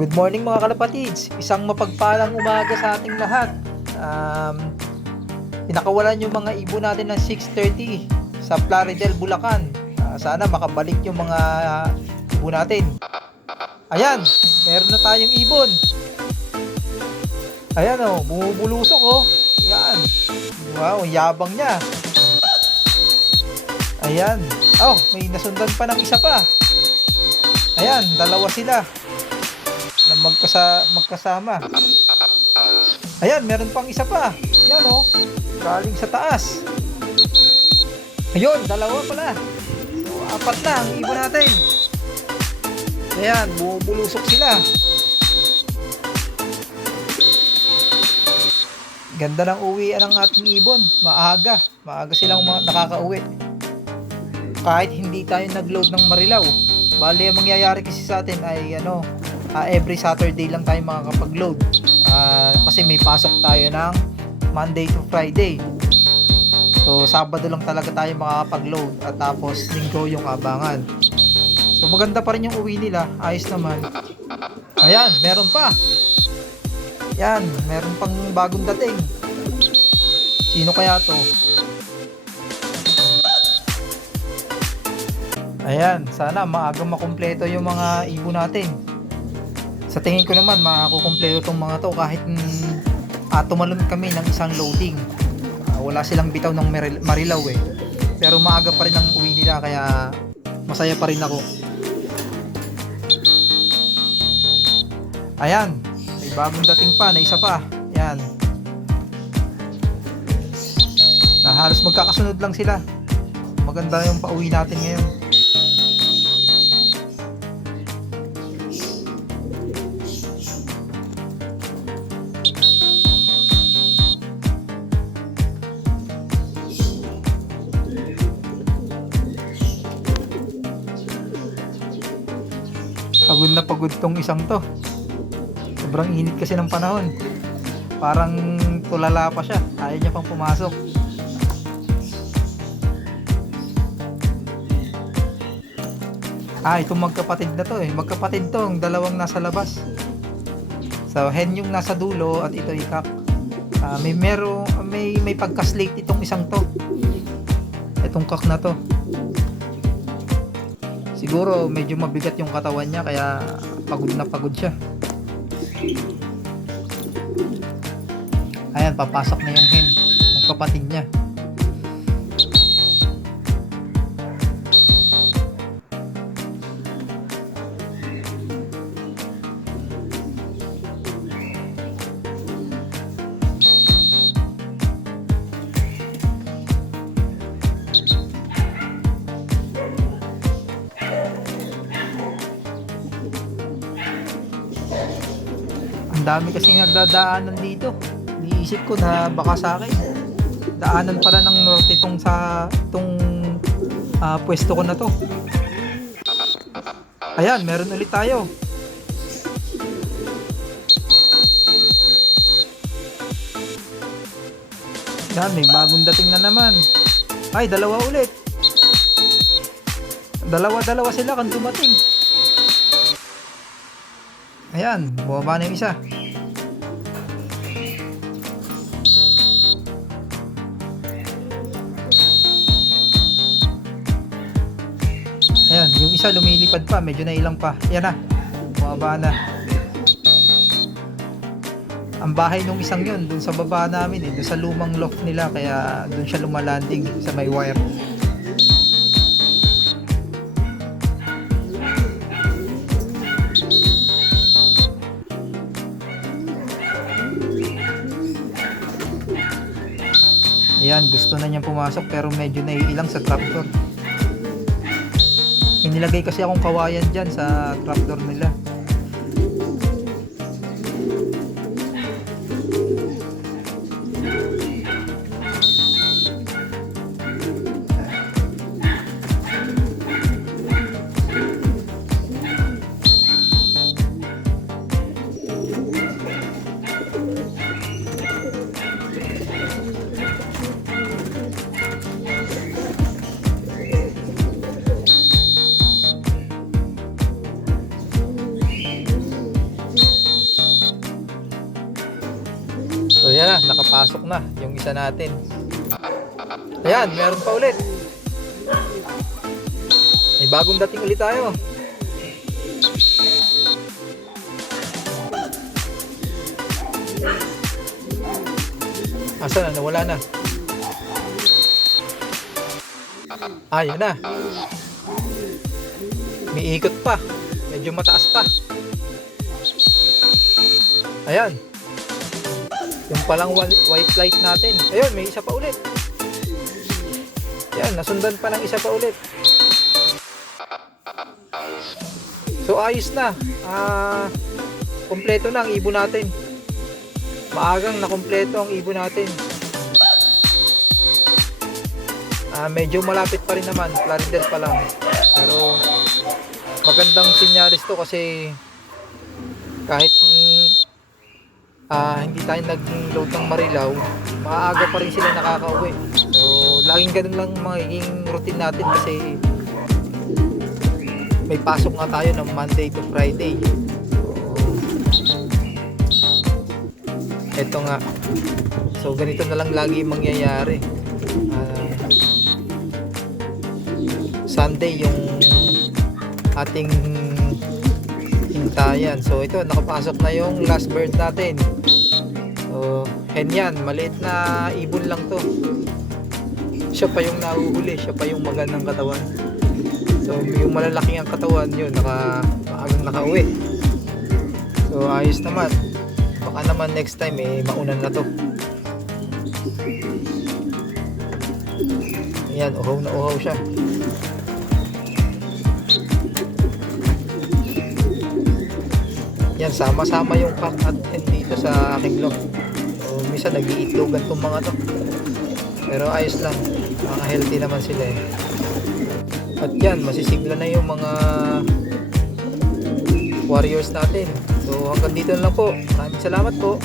Good morning mga kalapatids, isang mapagpalang umaga sa ating lahat. Pinakawalan yung mga ibon natin ng 6:30 sa Plaridel, Bulacan. Sana makabalik yung mga ibon natin. Ayan, meron na tayong ibon. Ayan o, bumubulusok o. Ayan, wow, yabang niya. Ayan, oh, may nasundan pa ng isa pa. Ayan, dalawa sila na magkasama. Ayan, meron pang isa pa. Yan o, galing sa taas. Ayun, dalawa pala. So, apat na ang ibon natin. Ayan, bumubulusok sila. Ganda ng uwian ng ating ibon. Maaga silang nakakauwi. Kahit hindi tayo nag-load ng Marilaw. Bali, ang mangyayari kasi sa atin ay every Saturday lang tayo makakapag-load. Kasi may pasok tayo ng Monday to Friday. So, Sabado lang talaga tayo makakapag-load at tapos Linggo yung abangan. So, maganda pa rin yung uwi nila. Ayos naman. Ayan, meron pa. Yan, meron pang bagong dating. Sino kaya to? Ayan, sana maaga makumpleto yung mga ibon natin. Sa tingin ko naman makukumpleto tong mga to kahit tumalon kami ng isang loading. Wala silang bitaw ng Marilaw eh. Pero maaga pa rin ang uwi nila kaya masaya pa rin ako. Ayan, may bagong dating pa na isa pa. Ayan. Halos magkakasunod lang sila. Maganda yung pauwi natin ngayon. Pagod na pagod tong isang to. Sobrang init kasi ng panahon. Parang tulala pa siya. Ayaw niya pang pumasok. Itong magkapatid na to eh. Magkapatid to, ang dalawang nasa labas. So, hen yung nasa dulo at ito ikak. May pagka-slate itong isang to. Itong kak na to. Siguro medyo mabigat yung katawan niya kaya pagod na pagod siya. Ayan, papasok na yung hen ng kapatid niya. Ang dami kasing nagdadaanan dito. Iniisip ko na baka sa akin daanan pala ng norte itong pwesto ko na to. Ayan, meron ulit tayo. Yan, may bagong dating na naman. Ay, dalawa ulit. Dalawa sila kan dumating. Ayan, bumaba na yung isa. Ayan, yung isa lumilipad pa, medyo nailang pa. Ayan na, bumaba na. Ang bahay nung isang yun, dun sa baba namin dun sa lumang loft nila, kaya dun siya lumalanding sa may wire. Ayan, gusto na niyang pumasok pero medyo naiilang sa trapdoor. Inilagay kasi akong kawayan dyan sa trapdoor nila. nakapasok na yung isa natin. Ayan, meron pa ulit. May bagong dating ulit tayo. Asa na? Nawala na. Ayun na. May ikot pa. Medyo mataas pa. Ayan. Yung palang white light natin. Ayun, may isa pa ulit. Ayan, nasundan pa ng isa pa ulit. So ayos na. Kompleto na ang ibon natin. Maagang na kompleto ang ibon natin. Medyo malapit pa rin naman, Clarendel pa lang. Pero magandang sinyalis to kasi kahit hindi tayo nag-load ng Marilao, maaga pa rin sila nakakauwi. So laging ganun lang magiging routine natin kasi may pasok nga tayo ng Monday to Friday. Ito nga. So ganito na lang lagi mangyayari. Sunday yung ating hintayan. So ito, nakapasok na yung last bird natin. So hen yan, maliit na ibon lang to. Siya pa yung nahuhuli, siya pa yung magandang katawan. So yung malalaking ang katawan yun, maagang nakauwi. So ayos naman. Baka naman next time maunan na to. Ayan, uhaw na uhaw siya. Yan, sama-sama yung cock at hen dito sa aking loft. So minsan nag-iitlogan tong mga to. Pero ayos lang, mga healthy naman sila eh. At yan, masisigla na yung mga warriors natin. So hanggang dito na lang po. Maraming salamat po.